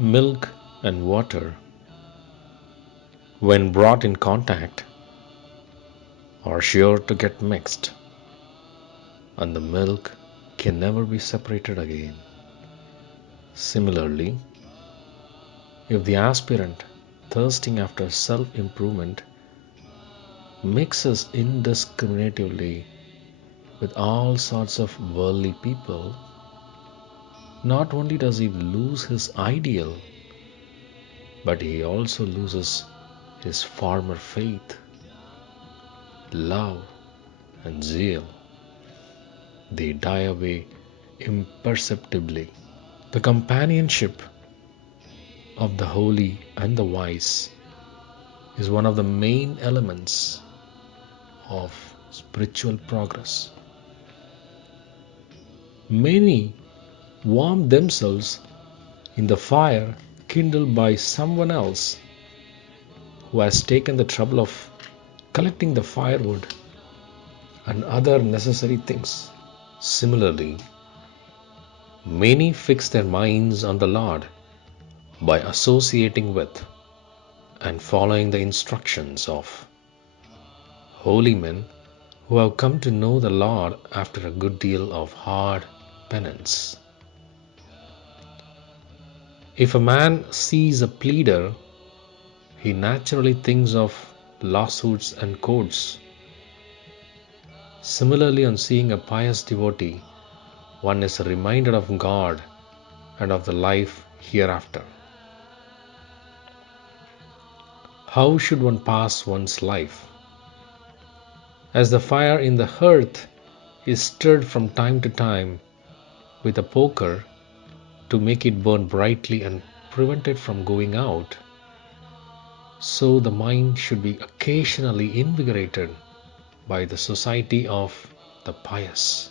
Milk and water, when brought in contact, are sure to get mixed, and the milk can never be separated again. Similarly, if the aspirant thirsting after self-improvement mixes indiscriminately with all sorts of worldly people, not only does he lose his ideal, but he also loses his former faith, love, and zeal. They die away imperceptibly. The companionship of the holy and the wise is one of the main elements of spiritual progress. Many warm themselves in the fire kindled by someone else who has taken the trouble of collecting the firewood and other necessary things. Similarly, many fix their minds on the Lord by associating with and following the instructions of holy men who have come to know the Lord after a good deal of hard penance. If a man sees a pleader, he naturally thinks of lawsuits and courts. Similarly, on seeing a pious devotee, one is reminded of God and of the life hereafter. How should one pass one's life? As the fire in the hearth is stirred from time to time with a poker to make it burn brightly and prevent it from going out, so the mind should be occasionally invigorated by the society of the pious.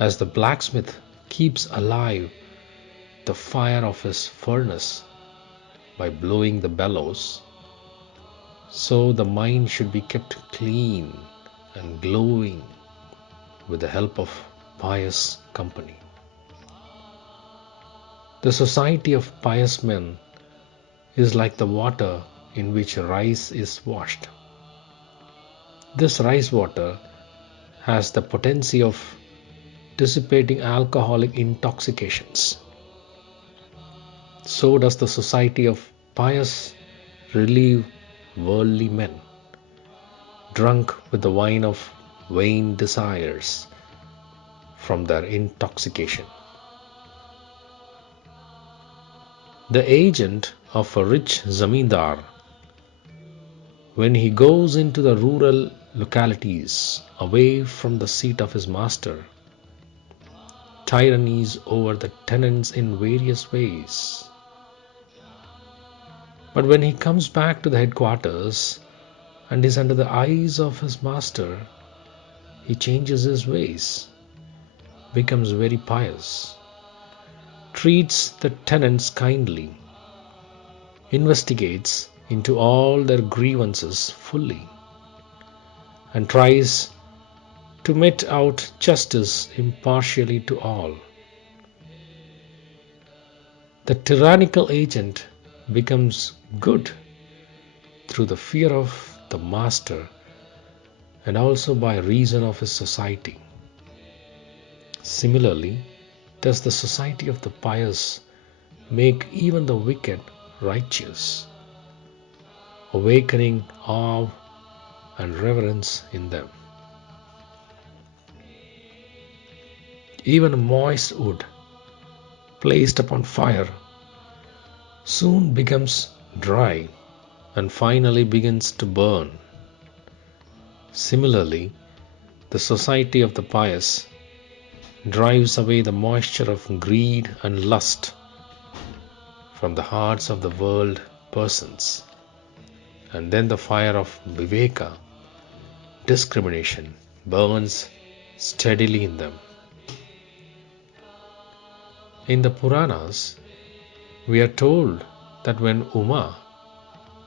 As the blacksmith keeps alive the fire of his furnace by blowing the bellows, so the mind should be kept clean and glowing with the help of pious company. The society of pious men is like the water in which rice is washed. This rice water has the potency of dissipating alcoholic intoxications. So does the society of pious relieve worldly men, drunk with the wine of vain desires, from their intoxication. The agent of a rich zamindar, when he goes into the rural localities away from the seat of his master, tyrannies over the tenants in various ways. But when he comes back to the headquarters and is under the eyes of his master, he changes his ways, becomes very pious, treats the tenants kindly, investigates into all their grievances fully, and tries to mete out justice impartially to all. The tyrannical agent becomes good through the fear of the master and also by reason of his society. Similarly, does the society of the pious make even the wicked righteous, awakening awe and reverence in them. Even a moist wood placed upon fire soon becomes dry and finally begins to burn. Similarly, the society of the pious drives away the moisture of greed and lust from the hearts of the world persons, and then the fire of viveka, discrimination, burns steadily in them. In the Puranas, we are told that when Uma,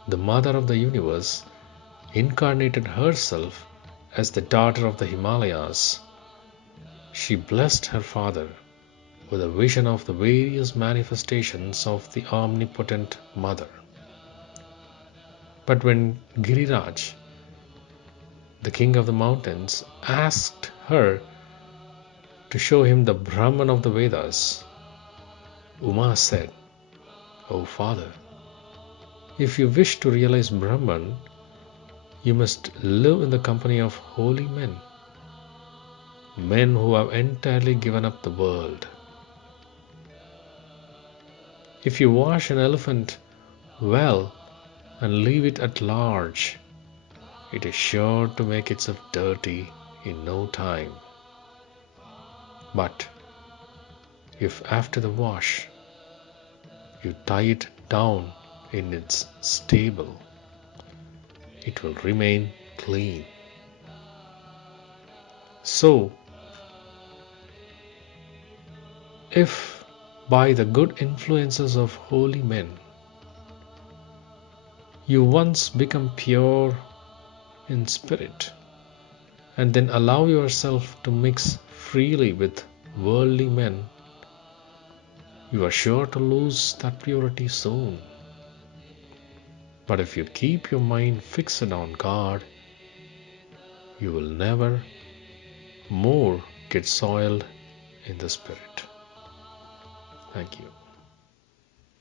the mother of the universe, incarnated herself as the daughter of the Himalayas, she blessed her father with a vision of the various manifestations of the omnipotent Mother. But when Giriraj, the king of the mountains, asked her to show him the Brahman of the Vedas, Uma said, "O father, if you wish to realize Brahman, you must live in the company of holy men, men who have entirely given up the world. If you wash an elephant well and leave it at large, it is sure to make itself dirty in no time. But if after the wash you tie it down in its stable, it will remain clean." So, if by the good influences of holy men you once become pure in spirit and then allow yourself to mix freely with worldly men, you are sure to lose that purity soon. But if you keep your mind fixed on God, you will never more get soiled in the spirit. Thank you.